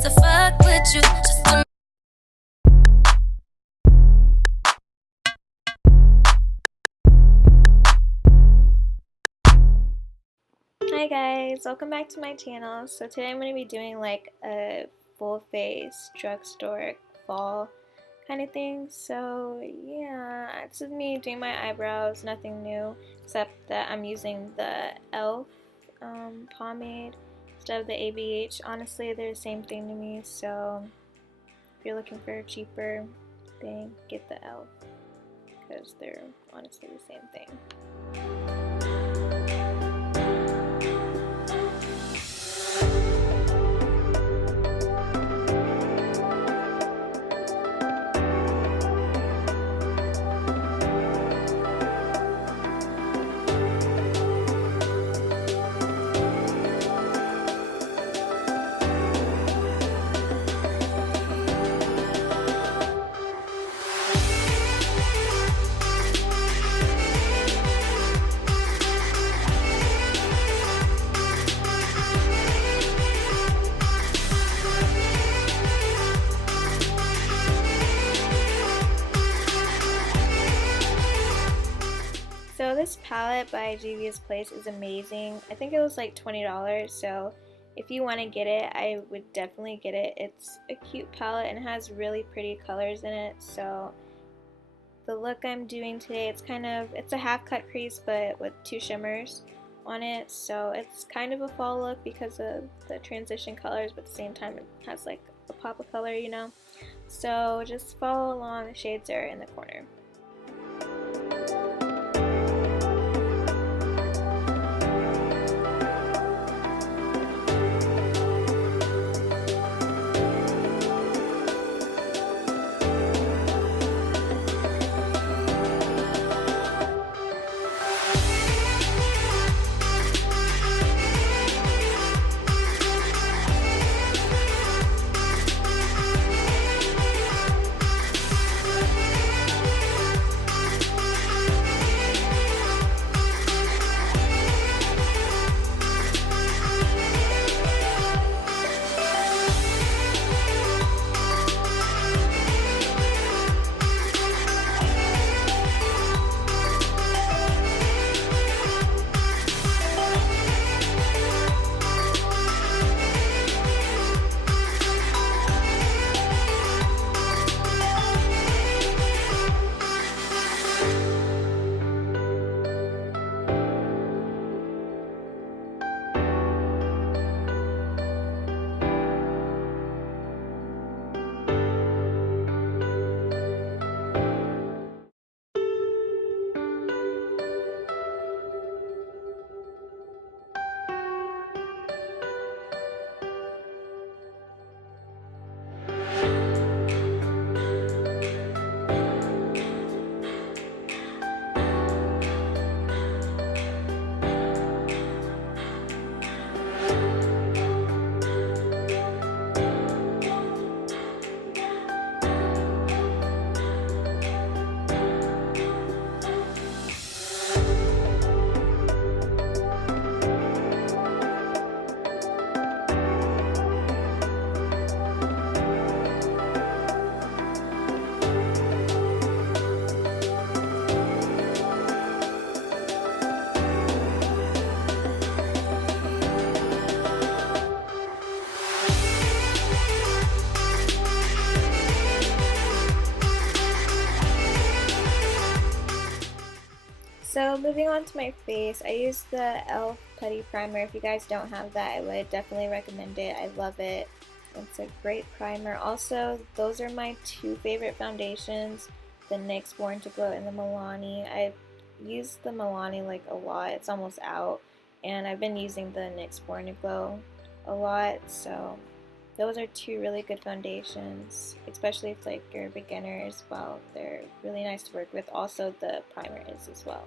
to fuck with you. Just to Hi guys, welcome back to my channel. So today I'm going to be doing like a full face drugstore fall kind of thing. So yeah, this is me doing my eyebrows, nothing new except that I'm using the e.l.f. Pomade instead of the ABH. Honestly, they're the same thing to me, so if you're looking for a cheaper thing, get the e.l.f. because they're honestly the same thing. So this palette by Juvia's Place is amazing. I think it was like $20, so if you want to get it, I would definitely get it. It's a cute palette and it has really pretty colors in it. So the look I'm doing today, it's a half cut crease but with two shimmers on it. So it's kind of a fall look because of the transition colors, but at the same time it has like a pop of color, you know. So just follow along, the shades are in the corner. So moving on to my face, I use the e.l.f. Putty Primer. If you guys don't have that, I would definitely recommend it. I love it. It's a great primer. Also, those are my two favorite foundations, the NYX Born to Glow and the Milani. I've used the Milani like a lot. It's almost out. And I've been using the NYX Born to Glow a lot. So those are two really good foundations, especially if like you're beginners. Well, they're really nice to work with. Also, the primer is as well.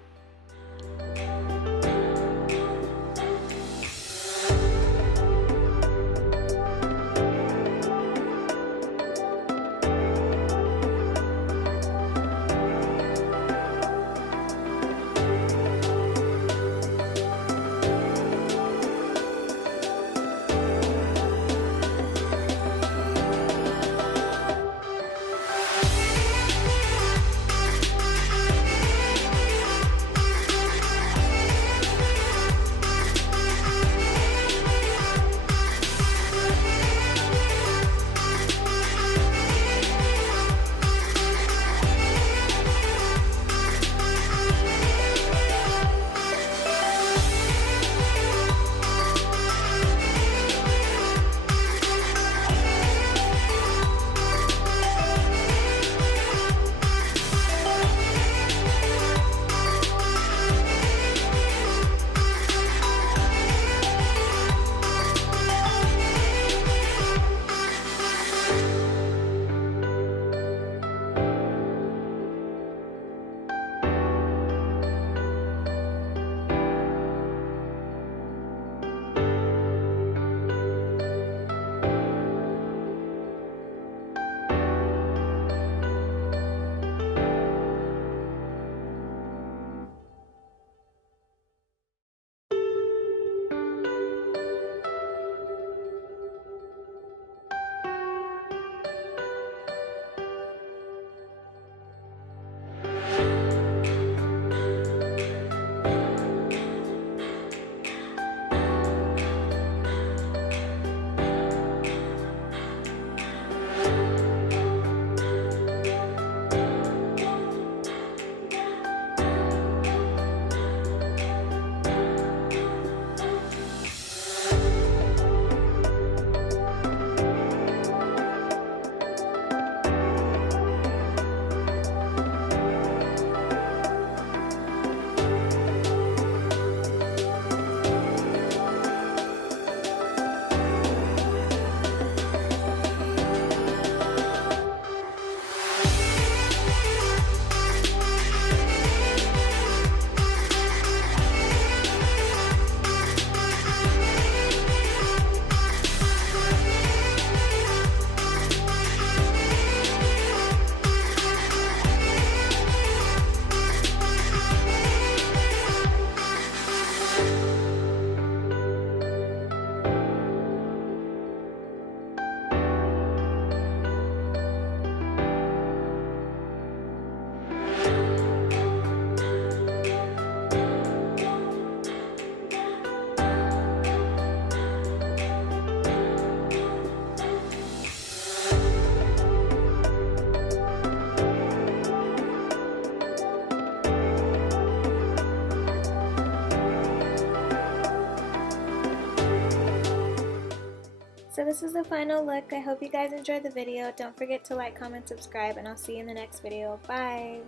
So this is the final look. I hope you guys enjoyed the video. Don't forget to like, comment, subscribe, and I'll see you in the next video. Bye!